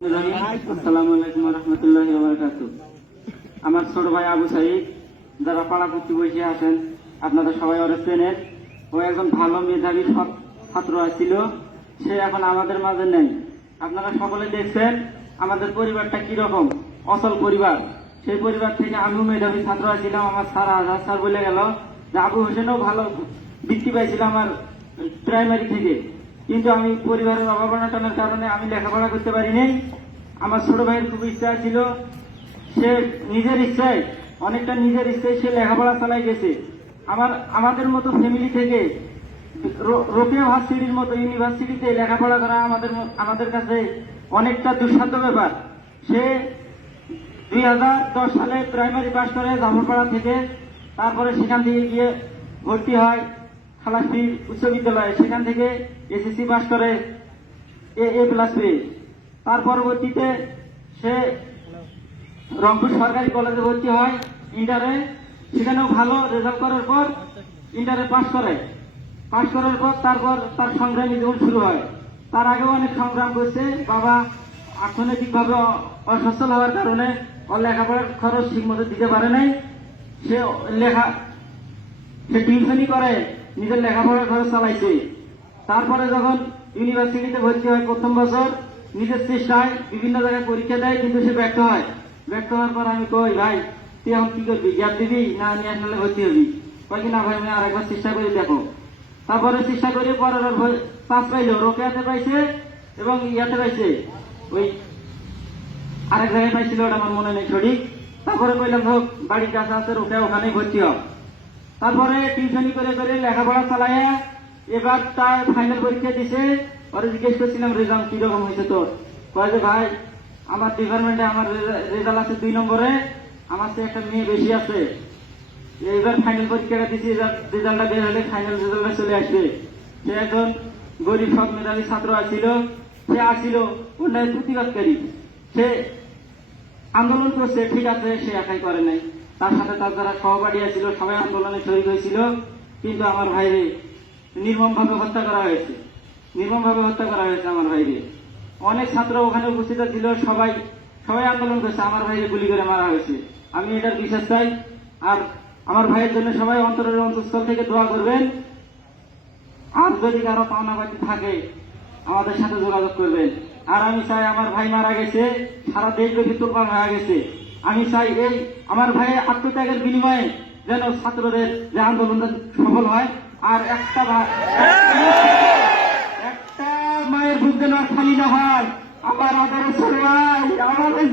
আসসালামু আলাইকুম রহমতুল্লাহি ওয়া বারাকাতুহু। আমার ছোট ভাই আবু সাইদ, যারা পাড়াপড়শি বসে আছেন, আপনারা সবাই ওরা চেনেন। ও একজন ভালো মেধাবী ছাত্র ছিল, সে এখন আমাদের মাঝে নেই। আপনারা সকলে দেখছেন আমাদের পরিবারটা কিরকম অচল পরিবার। সেই পরিবার থেকে আমিও মেধাবী ছাত্র ছিলাম। আমার স্যার আজহার স্যার বলে গেল যে আবু হোসেনও ভালো বৃত্তি পাইছিল আমার প্রাইমারি থেকে, কিন্তু আমি পরিবারের অভাবনাটনের কারণে আমি লেখাপড়া করতে পারিনি। আমার ছোট ভাইয়ের খুব ইচ্ছা ছিল, সে নিজের ইচ্ছায় অনেকটা নিজের ইচ্ছায় সে লেখাপড়া চালাই গেছে। আমাদের মতো ফ্যামিলি থেকে রোকেয়া ভার্সিটির মতো ইউনিভার্সিটিতে লেখাপড়া করা আমাদের কাছে অনেকটা দুঃসাধ্য ব্যাপার। সে 2010 সালে প্রাইমারি পাস করে জাফরপাড়া থেকে, তারপরে সেখান থেকে গিয়ে ভর্তি হয় খালাসি উচ্চ বিদ্যালয়ে, সেখান থেকে এসএসসি পাস করে A+ পেয়ে। তার পরবর্তীতে সে রংপুর সরকারি কলেজে ভর্তি হয় ইন্টারে, সেখানেও ভালো রেজাল্ট করার পর ইন্টারে পাস করার পর তারপর তার সংগ্রামী জীবন শুরু হয়। তার আগেও অনেক সংগ্রাম করছে। বাবা অর্থনৈতিকভাবে অসচ্ছল হওয়ার কারণে ওর লেখাপড়ার খরচ ঠিক মতো দিতে পারে নাই। সে টিউশনি করে নিজের লেখাপড়ার খরচ চালাইছে। তারপরে যখন ইউনিভার্সিটিতে ভর্তি হয় প্রথম বছর নিজের চেষ্টায় বিভিন্ন জায়গায় পরীক্ষা দেয়, কিন্তু সে ব্যর্থ হয়। ব্যর্থ হওয়ার পর আমি কই, ভাই তুই এখন কি করবি, গ্যাপ দিবি না ন্যাশনালে ভর্তি হবি? কয় কি না ভাই, আমি আরেকবার চেষ্টা করে দেখো। তারপরে চেষ্টা করে পরের পাস পাইলো, রোকেয়াতে পাইছে এবং ইয়াতে পাইছে, ওই আরেক জায়গায় পাইছিল, ওটা আমার মনে নেই সঠিক। তারপরে কইলাম হোক, বাড়ির কাছে আছে রোকেয়া, ওখানেই ভর্তি হোক। তারপরে টিউশনি করে করে লেখাপড়া চালাইয়া এবার তার ফাইনাল পরীক্ষা দিছে। পরে জিজ্ঞেস করছিলাম রেজাল্ট কিরকম হয়েছে তোর? কয় যে ভাই আমার ডিপার্টমেন্টে আমার রেজাল্ট আছে 2 নম্বরে, আমার চেয়ে একটা মেয়ে বেশি আছে। এইবার ফাইনাল পরীক্ষাটা দিচ্ছি, রেজাল্টটা বের হলে ফাইনাল রেজাল্টটা চলে আসবে। সে এখন গরিব সব মেধাবী ছাত্র আসছিল অন্যায় প্রতিবাদকারী। সে আন্দোলন করছে, ঠিক আছে, সে একাই করে নাই, তার সাথে তার যারা সহপাঠী ছিল সবাই আন্দোলনে শরীর হয়েছিল। কিন্তু আমার ভাইরে নির্মমভাবে হত্যা করা হয়েছে আমার ভাইরে। অনেক ছাত্র ওখানে উপস্থিত ছিল, সবাই আন্দোলন করছে, আমার ভাইরে গুলি করে মারা হয়েছে। আমি এটার বিশ্বাস চাই। আর আমার ভাইয়ের জন্য সবাই অন্তরের অন্তঃস্থল থেকে দোয়া করবেন। আর যদি কারো পাওনা বাকি থাকে আমাদের সাথে যোগাযোগ করবেন। আর আমি চাই, আমার ভাই মারা গেছে, সারা দেশব্যাপী তোলপাড় হয়ে গেছে। আমি চাই এই আমার ভাইয়ের আত্মত্যাগের বিনিময়ে যেন ছাত্রদের যে আন্দোলনটা সফল হয়। আর একটা মায়ের বুক যেন খালি না হয়। আমার আদরের ছেলে ভাই, আমাদের